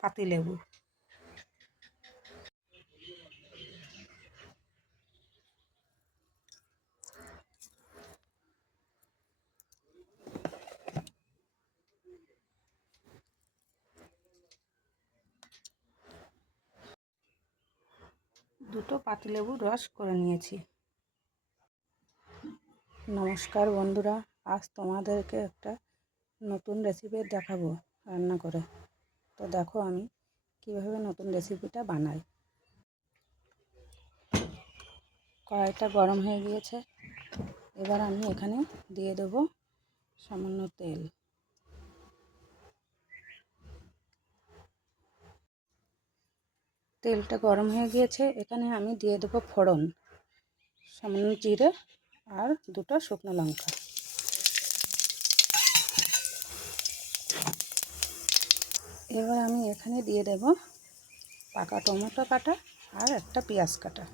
পাতিলেবু দুটো পাতিলেবুর রস করে নিয়েছি। নমস্কার বন্ধুরা, আজ তোমাদেরকে একটা নতুন রেসিপি দেখাবো রান্না করে। তো দেখো আমি কীভাবে নতুন রেসিপিটা বানাই। কড়াইটা গরম হয়ে গিয়েছে। এবার আমি এখানে দিয়ে দেব সামান্য তেল। তেলটা গরম হয়ে গিয়েছে। এখানে আমি দিয়ে দেবো ফোড়ন, সামান্য জিরে আর দুটো শুকনো লঙ্কা। এবার আমি এখানে দিয়ে দেব পাকা টমেটো কাটা আর একটা পেঁয়াজ কাটা।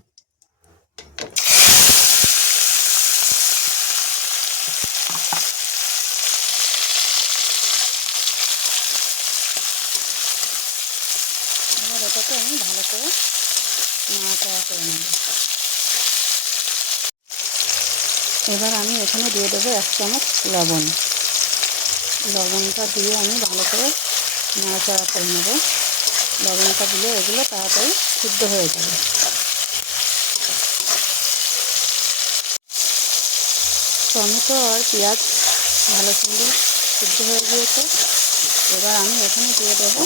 এবার এটাকে আমি ভালো করে নাড়াচাড়া করে নেব। এবার আমি এখানে দিয়ে দেবো এক চামচ লবণ। লবণটা দিয়ে আমি ভালো করে নাড়াচাড়া করে নেব। লবণটা দিলে এগুলো তাড়াতাড়ি সিদ্ধ হয়ে যাবে। টমেটো আর পেঁয়াজ ভালো সুন্দর সিদ্ধ হয়ে গিয়েছে। এবার আমি এখানে দিয়ে দেবো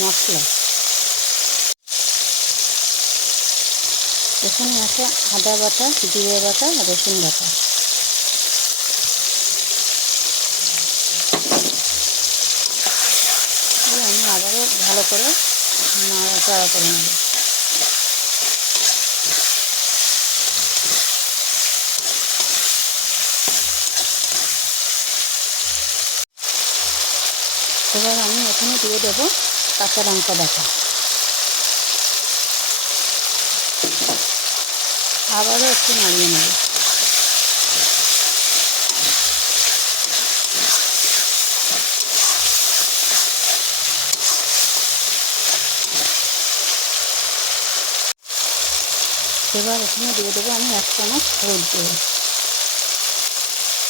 মশলা। এখানে আছে আদা বাটা, জিরে বাটা, রসুন বাটা দিয়ে আমি আবারও ভালো করে নাড়াচাড়া করে নেব। এবার আমি এখানে দিয়ে দেবো কাঁচা লঙ্কা বাটা। আবারও একটু নাড়িয়ে নেব। এবার এখানে দিয়ে দেবো আমি এক চামচ হলুদ গুঁড়ো।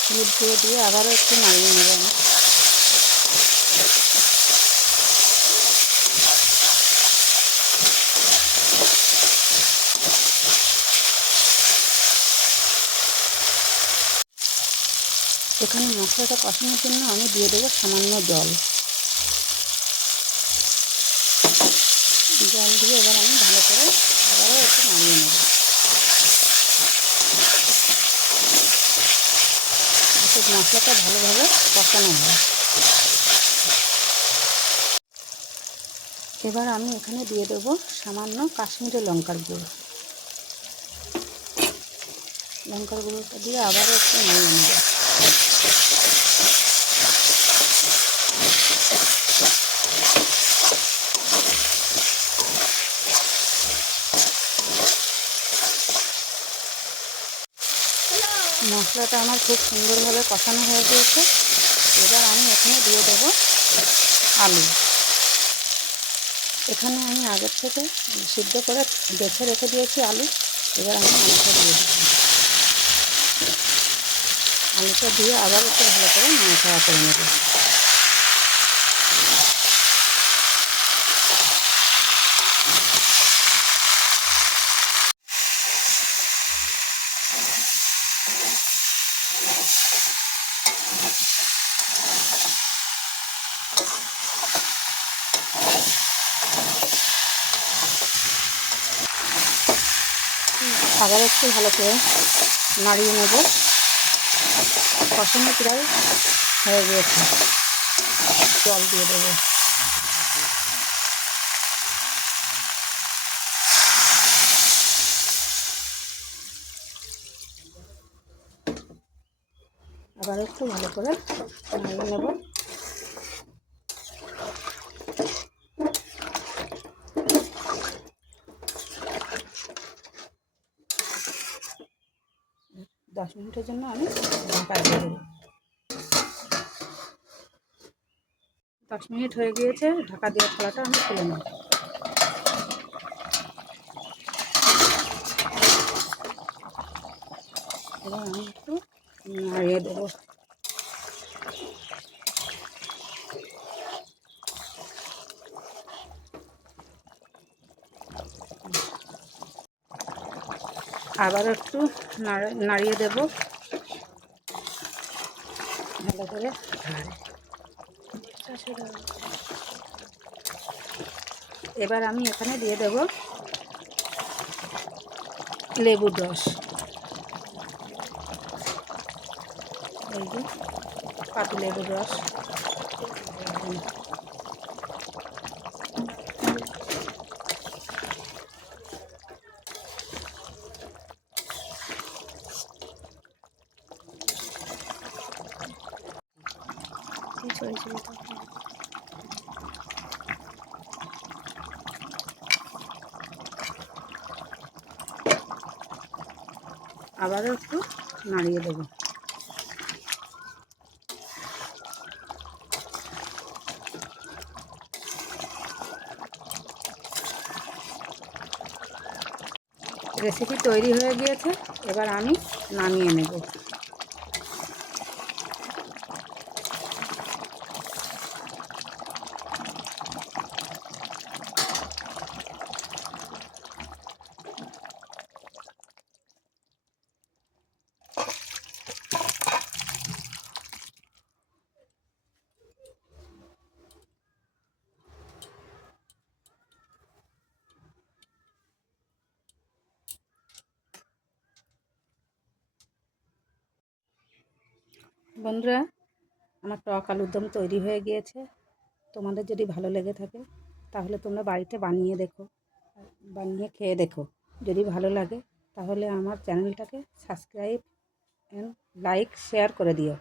হলুদ গুঁড়ো দিয়ে আবারও একটু নাড়িয়ে নেব আমি। এখানে মশলাটা কষানোর জন্য আমি দিয়ে দেবো সামান্য জল দিয়ে এবার আমি ভালো করে আবারও একটু নামিয়ে নেব যাতে মশলাটা ভালোভাবে কষানো হয় এবার আমি এখানে দিয়ে দেবো সামান্য কাশ্মীরি লঙ্কার গুঁড়ো। লঙ্কার গুঁড়োটা দিয়ে আবারও একটু নিয়ে নেব। মশলাটা আমার খুব সুন্দরভাবে কষানো হয়ে গিয়েছে। এবার আমি এখানে দিয়ে দেব আলু। এখানে আমি আগের থেকে সিদ্ধ করে বেছে রেখে দিয়েছি আলু। এবার আমি আলুটা দিয়ে দেব। আলুটা দিয়ে আবার একটু ভালো করে নাড়াচাড়া করে নেব। আবার একটু ভালো করে নাড়িয়ে নেব। কষানো প্রায় হয়ে গিয়েছে। জল দিয়ে দেবো। আবার একটু ভালো করে নাড়িয়ে নেব। দশ মিনিটের জন্য আমি ঢাকা দিয়ে দেবো। দশ মিনিট হয়ে গিয়েছে, ঢাকা দেওয়ার থালাটা আমি খুলে নেব। এবং আমি একটু নাড়িয়ে দেবো। আবার একটু নাড়িয়ে দেবো। ভালো করে। এবার আমি এখানে দিয়ে দেব লেবুর রস। এই যে পাতি লেবুর রস। আবারও একটু নাড়িয়ে দেবো। রেসিপি তৈরি হয়ে গিয়েছে এবার আমি নামিয়ে নেব। বন্ধুরা, আমার টক আলুর দম তৈরি হয়ে গিয়েছে। তোমাদের যদি ভালো লেগে থাকে, তাহলে তোমরা বাড়িতে বানিয়ে দেখো, বানিয়ে খেয়ে দেখো। যদি ভালো লাগে, তাহলে আমার চ্যানেলটাকে সাবস্ক্রাইব অ্যান্ড লাইক শেয়ার করে দিও।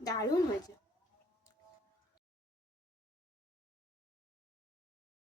দারুণ হয়েছে